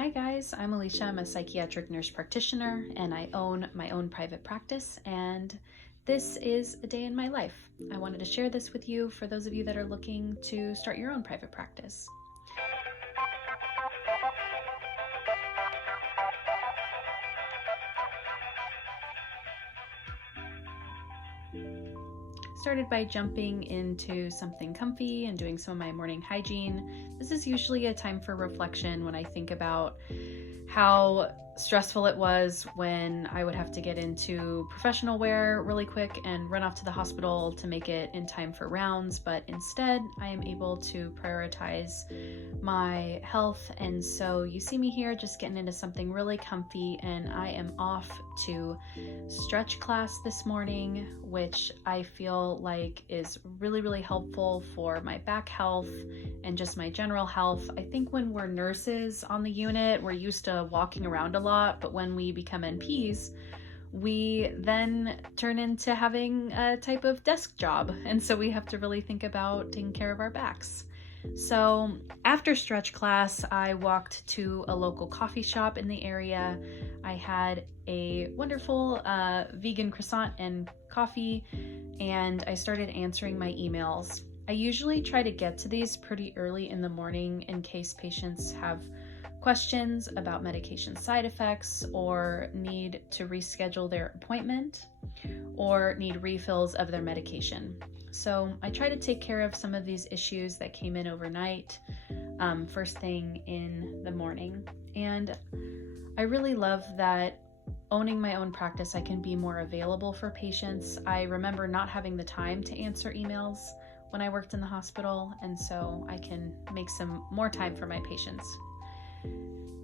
Hi guys, I'm Alysha. I'm a psychiatric nurse practitioner and I own my own private practice, and this is a day in my life. I wanted to share this with you for those of you that are looking to start your own private practice. Started by jumping into something comfy and doing some of my morning hygiene. This is usually a time for reflection when I think about how stressful it was when I would have to get into professional wear really quick and run off to the hospital to make it in time for rounds, but instead I am able to prioritize my health. And so you see me here just getting into something really comfy, and I am off to stretch class this morning, which I feel like is really helpful for my back health and just my general health. I think when we're nurses on the unit, we're used to walking around a lot, but when we become NPs, we then turn into having a type of desk job, and so we have to really think about taking care of our backs. So after stretch class, I walked to a local coffee shop in the area. I had a wonderful vegan croissant and coffee, and I started answering my emails. I usually try to get to these pretty early in the morning in case patients have questions about medication side effects or need to reschedule their appointment or need refills of their medication. So I try to take care of some of these issues that came in overnight, first thing in the morning. And I really love that owning my own practice, I can be more available for patients. I remember not having the time to answer emails when I worked in the hospital, and so I can make some more time for my patients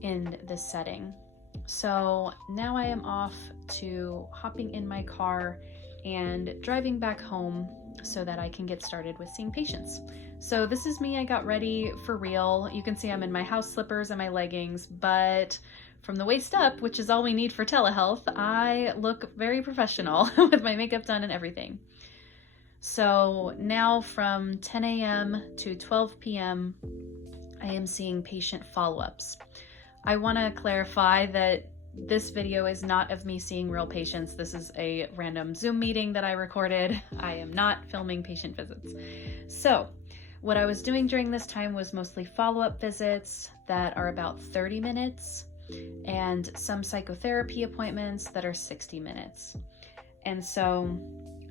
in this setting. So now I am off to hopping in my car and driving back home so that I can get started with seeing patients. So this is me. I got ready for real. You can see I'm in my house slippers and my leggings, but from the waist up, which is all we need for telehealth, I look very professional with my makeup done and everything. So now from 10 a.m. to 12 p.m., I am seeing patient follow-ups. I want to clarify that this video is not of me seeing real patients. This is a random Zoom meeting that I recorded. I am not filming patient visits. So what I was doing during this time was mostly follow-up visits that are about 30 minutes and some psychotherapy appointments that are 60 minutes. And so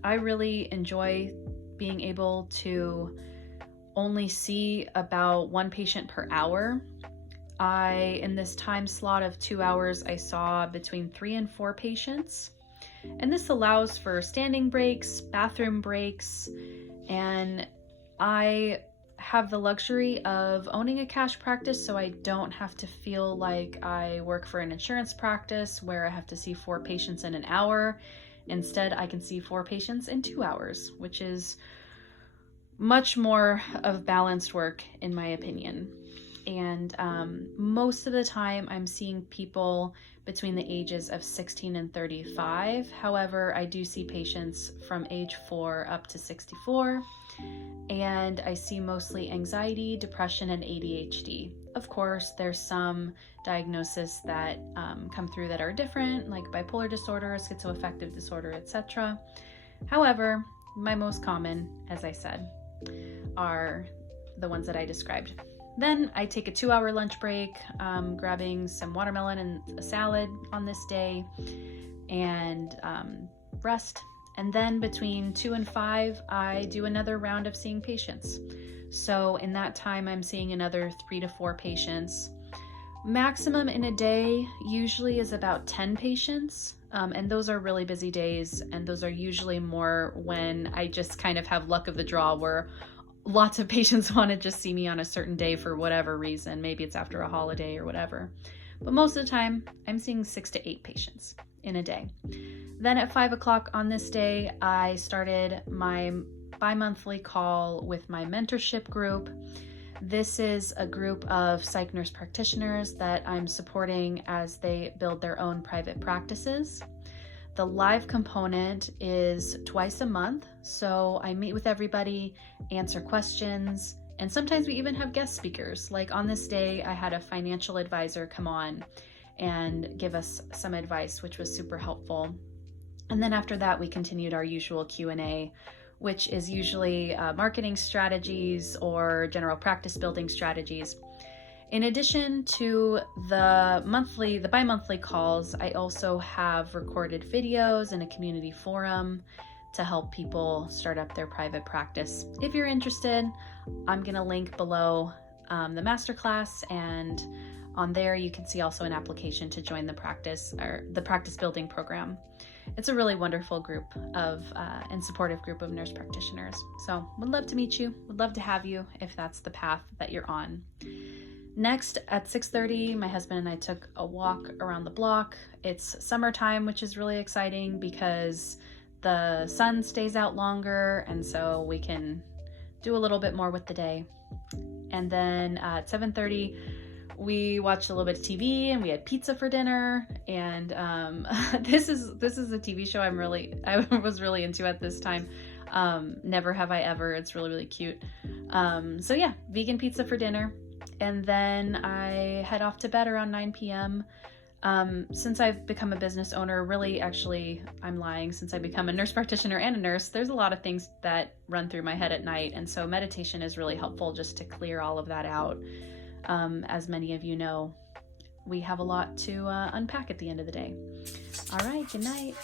I really enjoy being able to only see about one patient per hour. In this time slot of 2 hours, I saw between 3 and 4 patients. And this allows for standing breaks, bathroom breaks, and I have the luxury of owning a cash practice, so I don't have to feel like I work for an insurance practice where I have to see 4 patients in an hour. Instead, I can see 4 patients in 2 hours, which is much more of balanced work in my opinion. And most of the time I'm seeing people between the ages of 16 and 35. However, I do see patients from age 4 up to 64, and I see mostly anxiety, depression, and ADHD. Of course, there's some diagnoses that come through that are different, like bipolar disorder, schizoaffective disorder, etc. However, my most common, as I said, are the ones that I described. Then I take a 2-hour lunch break, grabbing some watermelon and a salad on this day, and rest. And then between 2 and 5, I do another round of seeing patients. So in that time, I'm seeing another 3 to 4 patients. Maximum in a day usually is about 10 patients. And those are really busy days. And those are usually more when I just kind of have luck of the draw, where lots of patients want to just see me on a certain day for whatever reason. Maybe it's after a holiday or whatever. But most of the time, I'm seeing 6 to 8 patients in a day. Then at 5 o'clock on this day, I started my bi-monthly call with my mentorship group. This is a group of psych nurse practitioners that I'm supporting as they build their own private practices. The live component is twice a month, so I meet with everybody, answer questions, And sometimes we even have guest speakers. Like on this day, I had a financial advisor come on and give us some advice, which was super helpful. And then after that, we continued our usual Q&A, which is usually marketing strategies or general practice building strategies. In addition to the bi-monthly calls, I also have recorded videos in a community forum to help people start up their private practice. If you're interested, I'm going to link below the masterclass, and on there you can see also an application to join the practice building program. It's a really wonderful group and supportive group of nurse practitioners. So would love to meet you, would love to have you if that's the path that you're on. Next, at 6:30, my husband and I took a walk around the block. It's summertime, which is really exciting because the sun stays out longer, and so we can do a little bit more with the day. And then at 7:30, we watched a little bit of TV and we had pizza for dinner. And this is a TV show I was really into at this time. Never Have I Ever. It's really, really cute. So yeah, vegan pizza for dinner. And then I head off to bed around 9 p.m. Since I've become a business owner, really, actually, I'm lying. Since I become a nurse practitioner and a nurse, there's a lot of things that run through my head at night. And so meditation is really helpful just to clear all of that out. As many of you know, we have a lot to unpack at the end of the day. All right, good night.